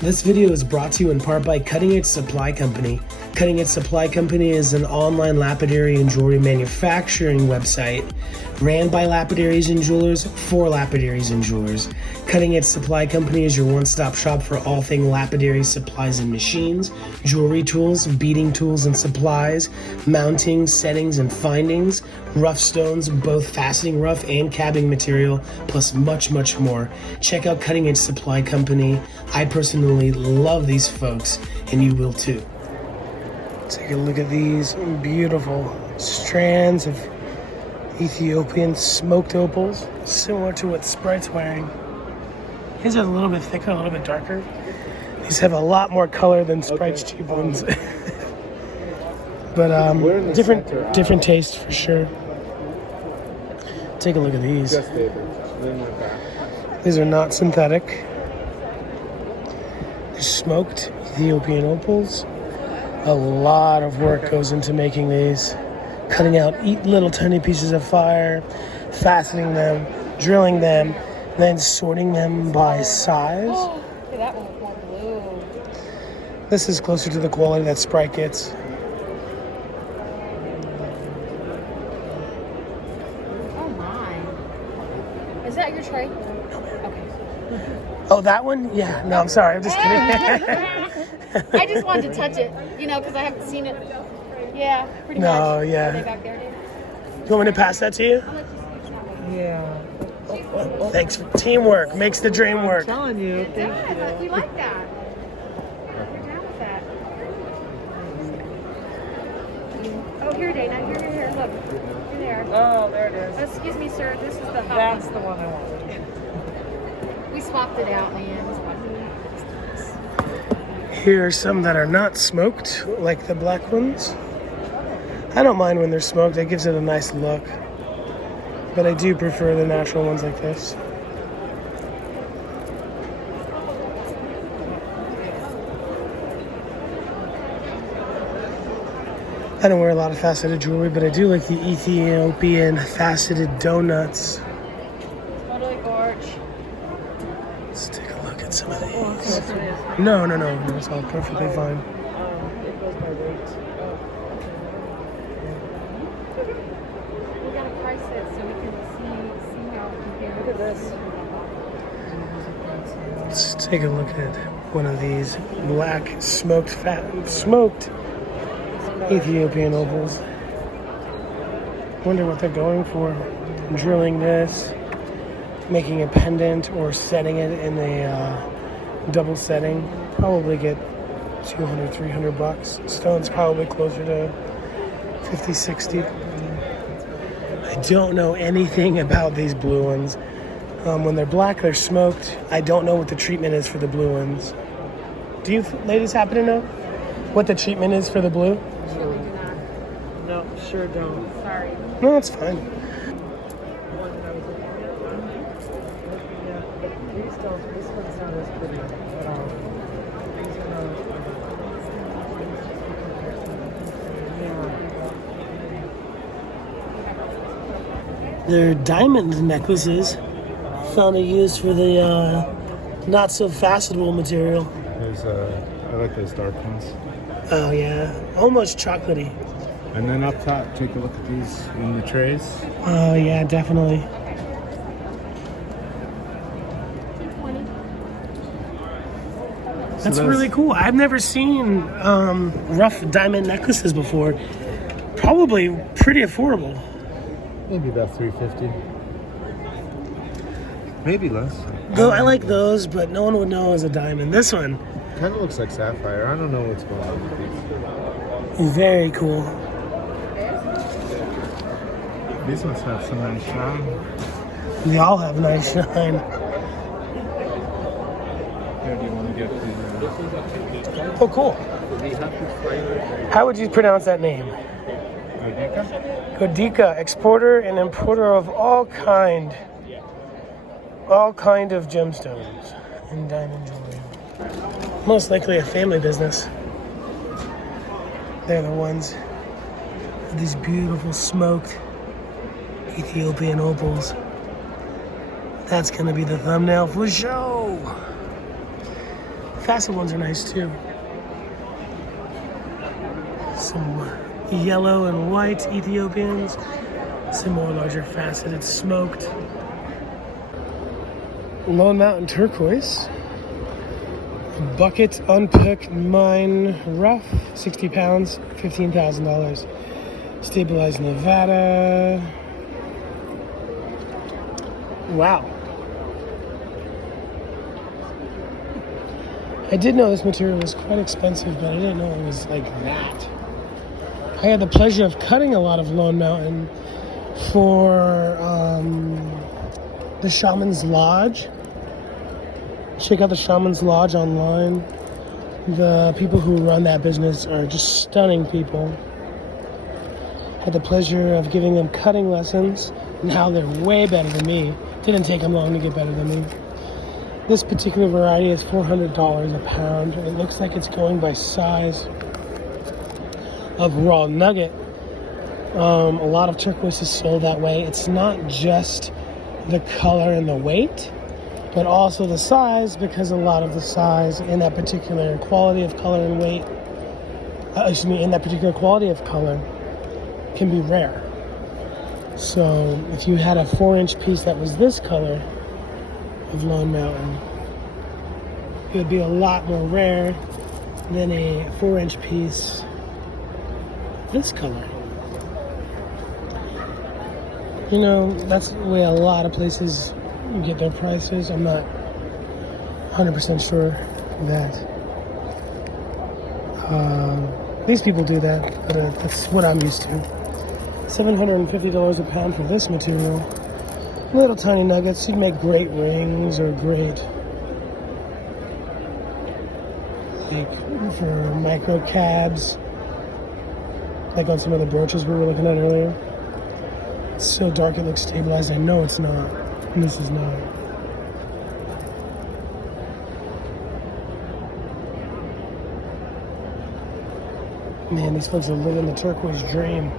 This video is brought to you in part by Cutting Edge Supply Company. Cutting Edge Supply Company is an online lapidary and jewelry manufacturing website ran by lapidaries and jewelers for lapidaries and jewelers. Cutting Edge Supply Company is your one-stop shop for all things lapidary supplies and machines, jewelry tools, beading tools and supplies, mounting, settings and findings, rough stones, both faceting rough and cabbing material, plus much, much more. Check out Cutting Edge Supply Company. I personally love these folks, and you will too. Take a look at these beautiful strands of Ethiopian smoked opals, similar to what Sprite's wearing. These are a little bit thicker, a little bit darker. These have a lot more color than Sprite's cheap ones. But different taste for sure. Take a look at these. These are not synthetic. They're smoked Ethiopian opals. A lot of work goes into making these. Cutting out little tiny pieces of fire, faceting them, drilling them, then sorting them by size. Oh, that one was more blue. This is closer to the quality that Sprite gets. Oh my. Is that your tray? Okay. Oh, that one? Yeah. No, I'm sorry. I'm just kidding. I just wanted to touch it, because I haven't seen it. Yeah, pretty much. No, yeah. Are they back there, Dave? You want me to pass that to you? I'll let you see that one. Yeah. Thanks for teamwork. Makes the dream work. I'm telling you. It does. We like that. We're down with that. Oh, here, Dana. Here. Look. You're there. Oh, there it is. Excuse me, sir. This is the hot That's one. the one I want. We swapped it out, man. Here are some that are not smoked, like the black ones. I don't mind when they're smoked. It gives it a nice look. But I do prefer the natural ones like this. I don't wear a lot of faceted jewelry, but I do like the Ethiopian faceted donuts. Totally gorge. Let's take a look at some of these. No, it's all perfectly fine. It goes by weight. We gotta price it so we can see how it compares. Look at this. Let's take a look at one of these black smoked Ethiopian opals. Wonder what they're going for. Drilling this, making a pendant, or setting it in a double setting. Probably get $200, $300. Stone's probably closer to $50, $60. I don't know anything about these blue ones. When they're black, they're smoked. I don't know what the treatment is for the blue ones. Do you ladies happen to know what the treatment is for the blue? Surely do not. No, sure don't. Sorry. No, it's fine. One that I was looking at. But these don't. This one's not as pretty at all. These are not as pretty. Yeah. They're diamond necklaces. Found a use for the not so fashionable material. There's I like those dark ones. Oh yeah, almost chocolatey. And then up top, take a look at these in the trays. Oh yeah, definitely. That's really cool. I've never seen rough diamond necklaces before. Probably pretty affordable. Maybe about $350. Maybe less. Though I like those, but no one would know as a diamond. This one, Kind of looks like sapphire. I don't know what's going on with these. very cool. These ones have some nice shine. They all have nice shine. Here, do you want to get the Oh, cool. How would you pronounce that name? Odika? Godika, exporter and importer of all kind of gemstones and diamond jewelry. Most likely a family business. They're the ones with these beautiful smoked Ethiopian opals. That's gonna be the thumbnail for show. Facet ones are nice too. Some yellow and white Ethiopians. Some more larger faceted smoked. Lone Mountain Turquoise. Bucket unpicked mine rough. 60 pounds, $15,000. Stabilized Nevada. Wow. I did know this material was quite expensive, but I didn't know it was like that. I had the pleasure of cutting a lot of Lone Mountain for the Shaman's Lodge. Check out the Shaman's Lodge online. The people who run that business are just stunning people. Had the pleasure of giving them cutting lessons. Now they're way better than me. Didn't take them long to get better than me. This particular variety is $400 a pound. It looks like it's going by size of raw nugget. A lot of turquoise is sold that way. It's not just the color and the weight, but also the size, because a lot of the size in that particular quality of color and weight, in that particular quality of color can be rare. So if you had a 4-inch piece that was this color of Lone Mountain, it would be a lot more rare than a 4-inch piece this color. You know, that's the way a lot of places get their prices. I'm not 100% sure that these people do that, but that's what I'm used to. $750 a pound for this material. Little tiny nuggets. You'd make great rings or great, like, for micro cabs, like on some of the brooches we were looking at earlier. It's so dark it looks stabilized. I know it's not, and this is not. Man, these folks are living the turquoise dream.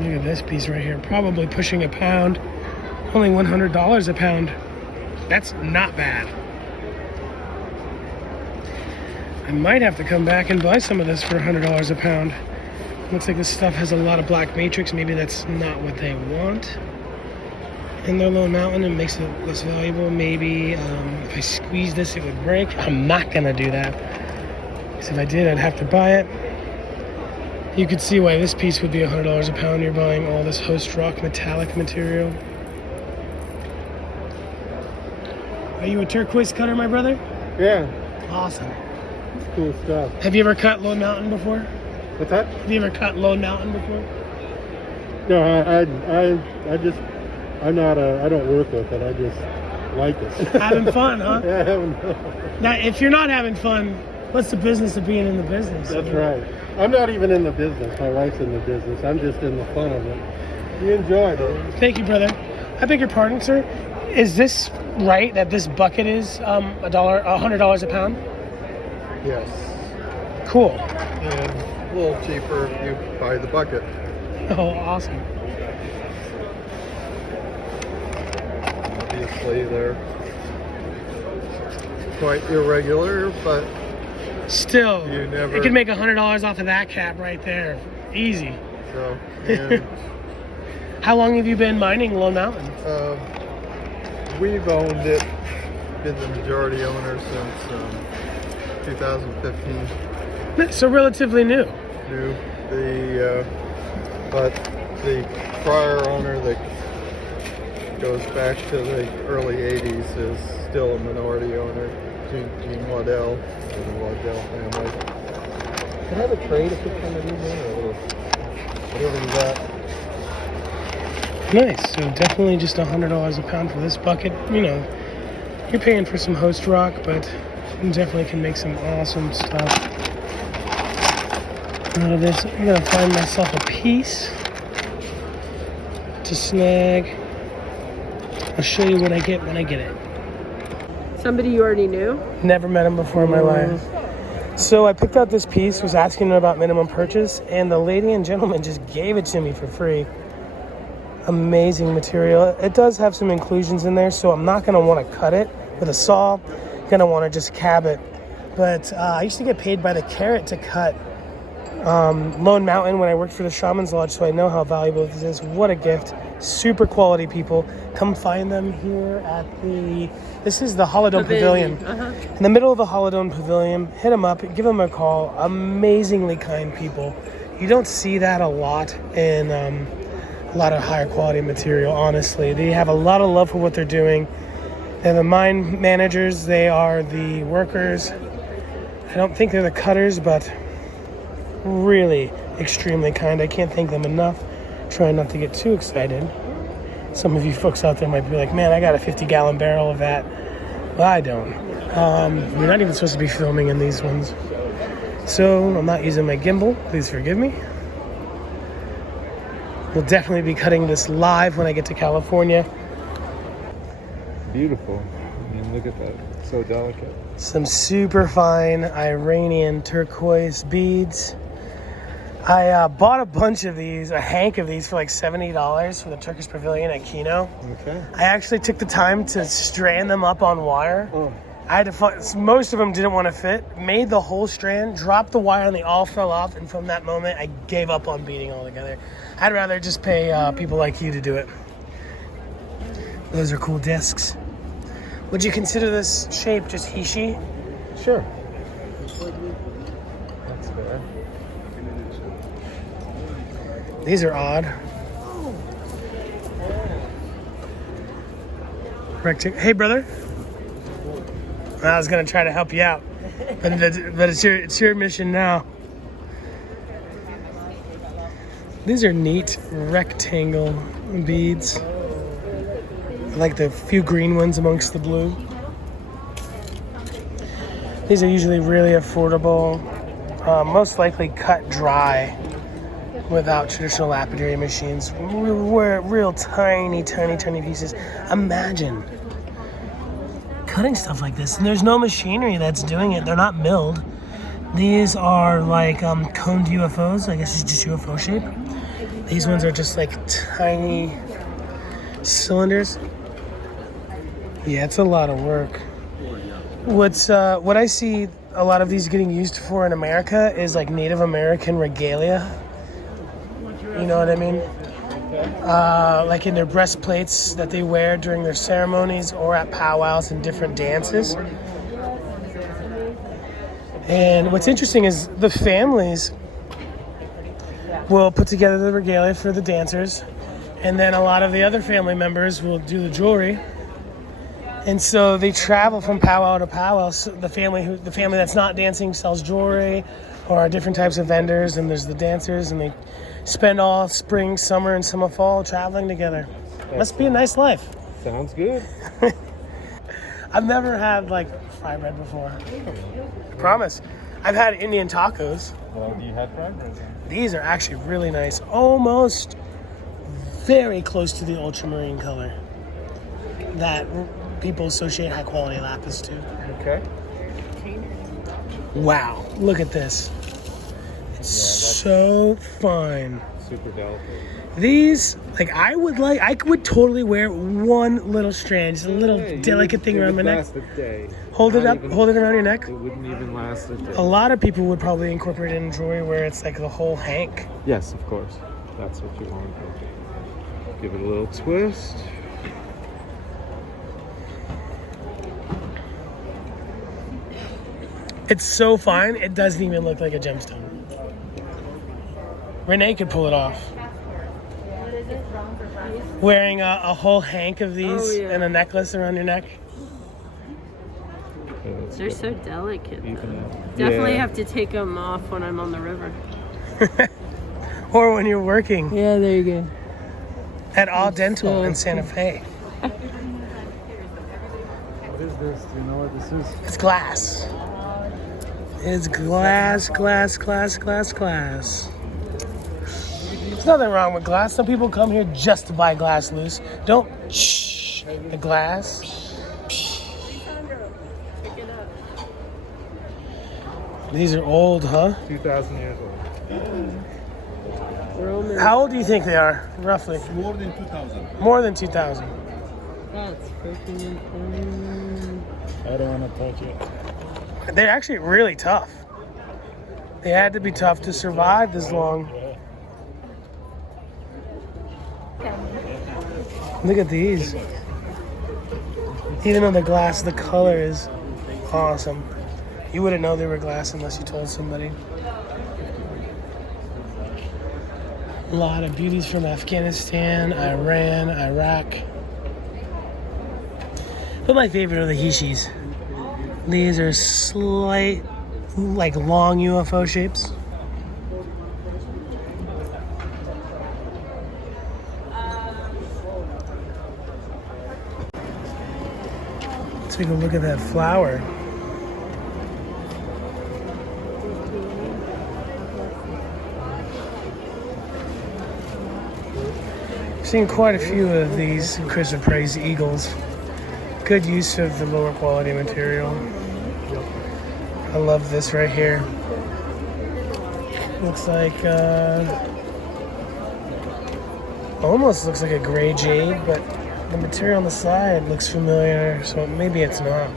Look at this piece right here. Probably pushing a pound. Only $100 a pound. That's not bad. I might have to come back and buy some of this for $100 a pound. Looks like this stuff has a lot of black matrix. Maybe that's not what they want in their Lone Mountain and makes it less valuable. Maybe if I squeeze this, it would break. I'm not gonna do that, because if I did, I'd have to buy it. You could see why this piece would be $100 a pound. You're buying all this host rock metallic material. Are you a turquoise cutter, my brother? Yeah, Awesome. it's cool stuff. Have you ever cut Lone Mountain before? What's that? Have you ever cut Lone Mountain before? No, I don't work with it. I just like it. Having fun, huh? Yeah, having fun. Now, if you're not having fun, what's the business of being in the business? That's right. I'm not even in the business. My wife's in the business. I'm just in the fun of it. You enjoy it. Thank you, brother. I beg your pardon, sir. Is this right that this bucket is $100 a pound? Yes, Cool. and a little cheaper if you buy the bucket. Oh, awesome. Obviously, they're quite irregular, but Still, You never- you can make $100 off of that cap right there. Easy. so. And How long have you been mining Lone Mountain? we've owned it, been the majority owner since 2015. So relatively new. New but the prior owner that goes back to the early 80s is still a minority owner, Gene Waddell, of the Waddell family. Can I have a trade if it's somebody in there, or a little, whatever you got? Nice. So definitely just $100 a pound for this bucket. You know, you're paying for some host rock, but you definitely can make some awesome stuff out of this. I'm gonna find myself a piece to snag. I'll show you what I get when I get it. Somebody you already knew? Never met him before in my life. So I picked out this piece, was asking him about minimum purchase, and the lady and gentleman just gave it to me for free. Amazing material. It does have some inclusions in there, so I'm not going to want to cut it with a saw. I'm going to want to just cab it. But I used to get paid by the carat to cut Lone Mountain when I worked for the Shaman's Lodge, so I know how valuable this is. What a gift. Super quality people. Come find them here at this is the Holidome Pavilion. In the middle of the Holidome Pavilion. Hit them up, give them a call. Amazingly kind people. You don't see that a lot in a lot of higher quality material, honestly. They have a lot of love for what they're doing. They're the mine managers. They are the workers. I don't think they're the cutters, but really extremely kind. I can't thank them enough. Trying not to get too excited. Some of you folks out there might be like, man, I got a 50-gallon barrel of that. Well, I don't. We're not even supposed to be filming in these ones. So I'm not using my gimbal. Please forgive me. We'll definitely be cutting this live when I get to California. Beautiful. I mean, look at that. So delicate. Some super fine Iranian turquoise beads. I bought a bunch of these, a hank of these for like $70 from the Turkish Pavilion at Kino. Okay. I actually took the time to strand them up on wire. Oh. I had to most of them didn't want to fit. Made the whole strand, dropped the wire, and they all fell off. And from that moment, I gave up on beading altogether. I'd rather just pay people like you to do it. Those are cool discs. Would you consider this shape just Hishi? Sure. That's fair. These are odd. Hey, brother. I was gonna try to help you out, but it's your mission now. These are neat rectangle beads. I like the few green ones amongst the blue. These are usually really affordable, most likely cut dry without traditional lapidary machines. Real tiny pieces. Imagine cutting stuff like this, and there's no machinery that's doing it. They're not milled. These are like coned UFOs. I guess it's just UFO shape. These ones are just like tiny cylinders. Yeah, it's a lot of work. What I see a lot of these getting used for in America is like Native American regalia. You know what I mean? Like in their breastplates that they wear during their ceremonies or at powwows and different dances. And what's interesting is the families will put together the regalia for the dancers, and then a lot of the other family members will do the jewelry. And so they travel from powwow to powwow. So the family that's not dancing sells jewelry or different types of vendors, and there's the dancers, and they spend all spring, summer, and some of fall traveling together. Must be a nice life. Sounds good. I've never had like fry bread before. I promise. I've had Indian tacos. Well, you had fry bread. These are actually really nice. Almost very close to the ultramarine color that people associate high quality lapis to. Okay. Wow, look at this. It's so fine. Super delicate. These, I would totally wear one little strand, just a little delicate thing around my neck. Last a day. Hold it up, hold it around your neck. It wouldn't even last a day. A lot of people would probably incorporate it in jewelry where it's like the whole hank. Yes, of course. That's what you want to do. Give it a little twist. It's so fine, it doesn't even look like a gemstone. Renee could pull it off. Wearing a whole hank of these and a necklace around your neck. They're so delicate, though. Yeah. Definitely have to take them off when I'm on the river. Or when you're working. Yeah, there you go. At All Dental in Santa Fe. What is this? Do you know what this is? It's glass. It's glass. There's nothing wrong with glass. Some people come here just to buy glass loose. Don't shh the glass. These are old, huh? 2,000 years old. Roman. How old do you think they are, roughly? More than 2,000. More than 2,000. That's freaking insane. I don't want to touch it. They're actually really tough. They had to be tough to survive this long. Look at these. Even though the glass, the color is awesome. You wouldn't know they were glass unless you told somebody. A lot of beauties from Afghanistan, Iran, Iraq. But my favorite are the Hishis. These are slight, like long UFO shapes. Take a look at that flower. Seen quite a few of these chrysoprase eagles. Good use of the lower quality material. I love this right here. Looks like almost looks like a gray jade, but the material on the side looks familiar, so maybe it's not.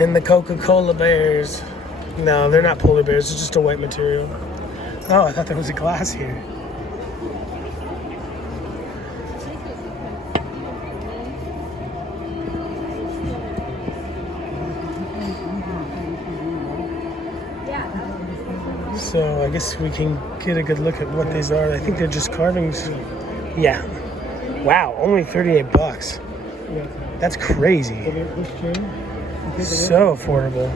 And the Coca-Cola bears. No, they're not polar bears, it's just a white material. Oh, I thought there was a glass here. So I guess we can get a good look at what these are. I think they're just carvings. Yeah. Wow, only 38 bucks. That's crazy. So affordable.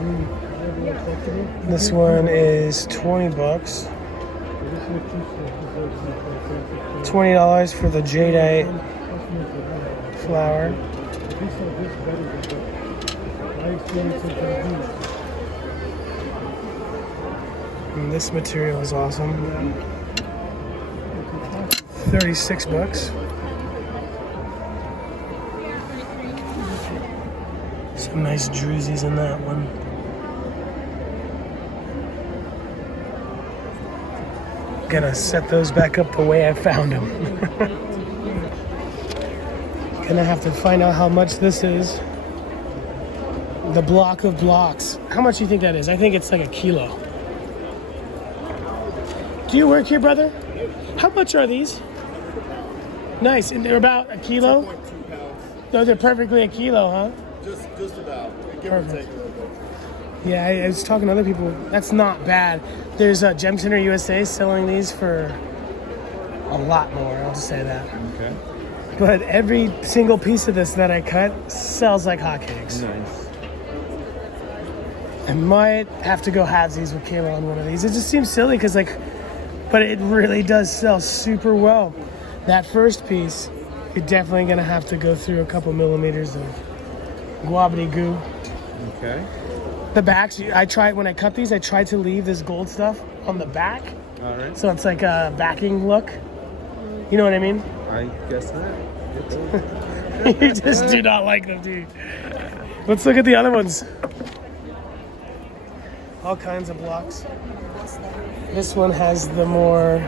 This one is 20 bucks. $20 for the Jadeite Flower. And this material is awesome. 36 bucks. Some nice drusies in that one. Gonna set those back up the way I found them. Gonna have to find out how much this is. The block of blocks. How much do you think that is? I think it's like a kilo. Do you work here, brother? How much are these? Nice, and they're about a kilo? 2.2 pounds. No, they're perfectly a kilo, huh? Just about. Give or take a little bit. Yeah, I was talking to other people. That's not bad. There's a Gem Center USA selling these for a lot more. I'll just say that. Okay. But every single piece of this that I cut sells like hotcakes. Nice. I might have to go halvesies with Kayla on one of these. It just seems silly because but it really does sell super well. That first piece, you're definitely gonna have to go through a couple millimeters of guabity goo. Okay. The backs, when I cut these, I tried to leave this gold stuff on the back. All right. So it's like a backing look. You know what I mean? I guess that. You just do not like them, dude. Let's look at the other ones. All kinds of blocks. This one has the more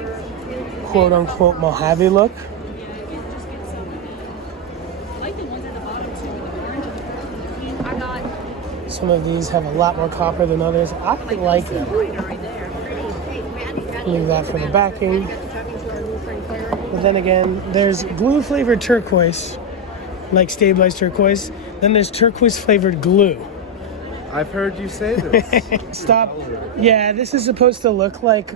quote-unquote Mojave look. Some of these have a lot more copper than others. I like them. Leave that for the backing. But then again, there's glue-flavored turquoise, like stabilized turquoise. Then there's turquoise-flavored glue. I've heard you say this. Stop. Yeah, this is supposed to look like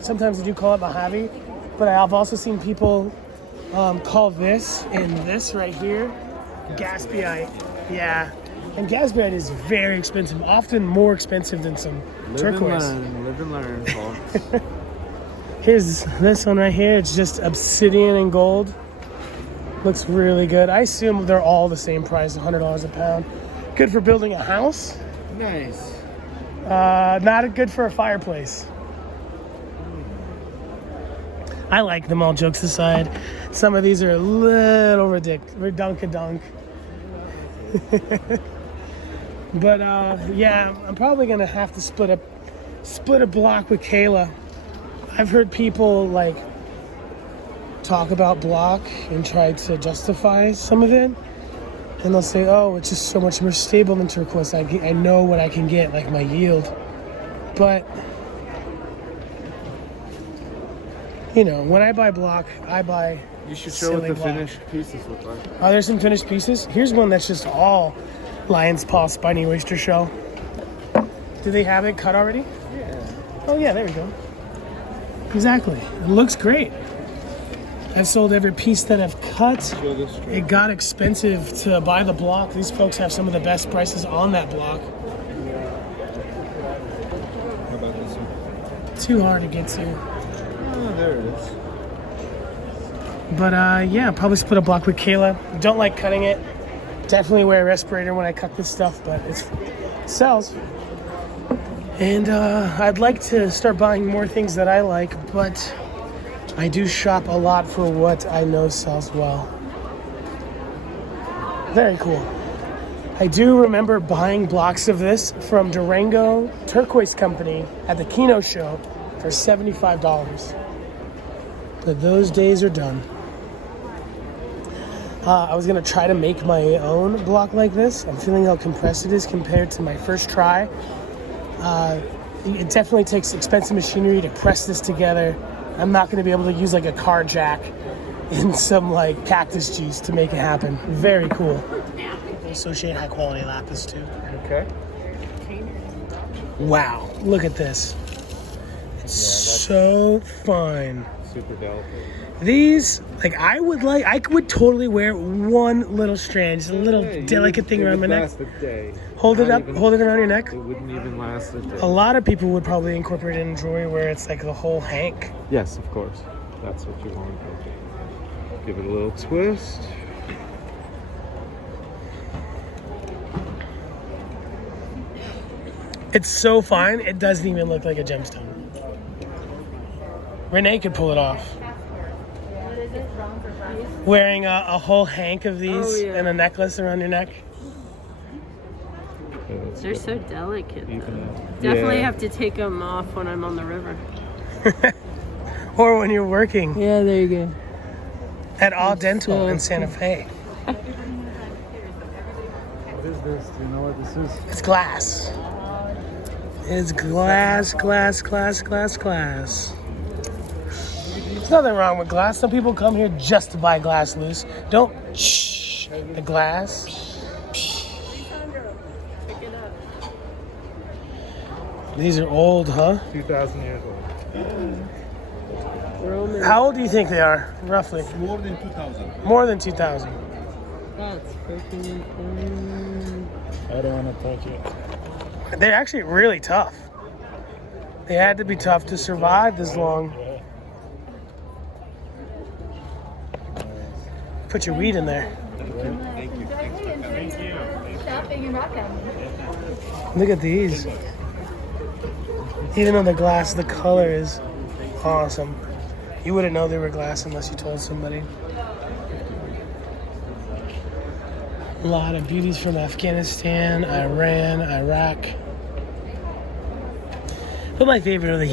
sometimes they do call it Mojave, but I've also seen people call this and this right here gaspiite. Yeah, and gaspiite is very expensive, often more expensive than some turquoise. Live and learn, folks. Here's this one right here. It's just obsidian and gold. Looks really good. I assume they're all the same price, $100 a pound. Good for building a house. Nice. Not good for a fireplace. I like them, all jokes aside. Some of these are a little ridiculous. Redunkadunk. But yeah, I'm probably gonna have to split a block with Kayla. I've heard people like talk about block and try to justify some of it, and they'll say, "Oh, it's just so much more stable than turquoise. I know what I can get, like my yield." But you know, when I buy block, I buy. You should show what silly the block. finished pieces look like. Oh, there's some finished pieces. Here's one that's just all lion's paw spiny oyster shell. Do they have it cut already? Yeah. Oh yeah, there we go. Exactly. It looks great. I've sold every piece that I've cut. Show this straight. It got expensive to buy the block. These folks have some of the best prices on that block. How about this one? Too hard to get to. Oh, there it is. But yeah, probably split a block with Kayla. Don't like cutting it. Definitely wear a respirator when I cut this stuff, but it sells. And I'd like to start buying more things that I like, but I do shop a lot for what I know sells well. Very cool. I do remember buying blocks of this from Durango Turquoise Company at the Keno show for $75. But those days are done. I was gonna try to make my own block like this. I'm feeling how compressed it is compared to my first try. It definitely takes expensive machinery to press this together. I'm not gonna be able to use like a car jack and some like cactus juice to make it happen. Very cool. People associate high quality lapis too. Okay. Wow, look at this. It's so fine. Super delicate. These, like, I would totally wear one little strand, just a little delicate thing around my neck. Last a day. Hold it up, hold it around your neck. It wouldn't even last a day. A lot of people would probably incorporate it in jewelry where it's like the whole hank. Yes, of course. That's what you want. Give it a little twist. It's so fine, it doesn't even look like a gemstone. Renee could pull it off. Wearing a whole hank of these and a necklace around your neck. Okay, that's They're good. so delicate. Even out. Definitely Yeah. have to take them off when I'm on the river. Or when you're working Yeah, there you go. at All Dental so in Santa Fe. What is this? Do you know what this is? It's glass. It's glass, glass, glass, glass, glass. There's nothing wrong with glass. Some people come here just to buy glass loose. Don't shh the glass. These are old, huh? 2,000 years old. How old do you think they are, roughly? More than 2,000. More than 2,000. That's freaking insane. I don't want to touch it. They're actually really tough. They had to be tough to survive this long. Put your weed in there. Look at these. Even though the glass, the color is awesome. You wouldn't know they were glass unless you told somebody. A lot of beauties from Afghanistan, Iran, Iraq. But my favorite are the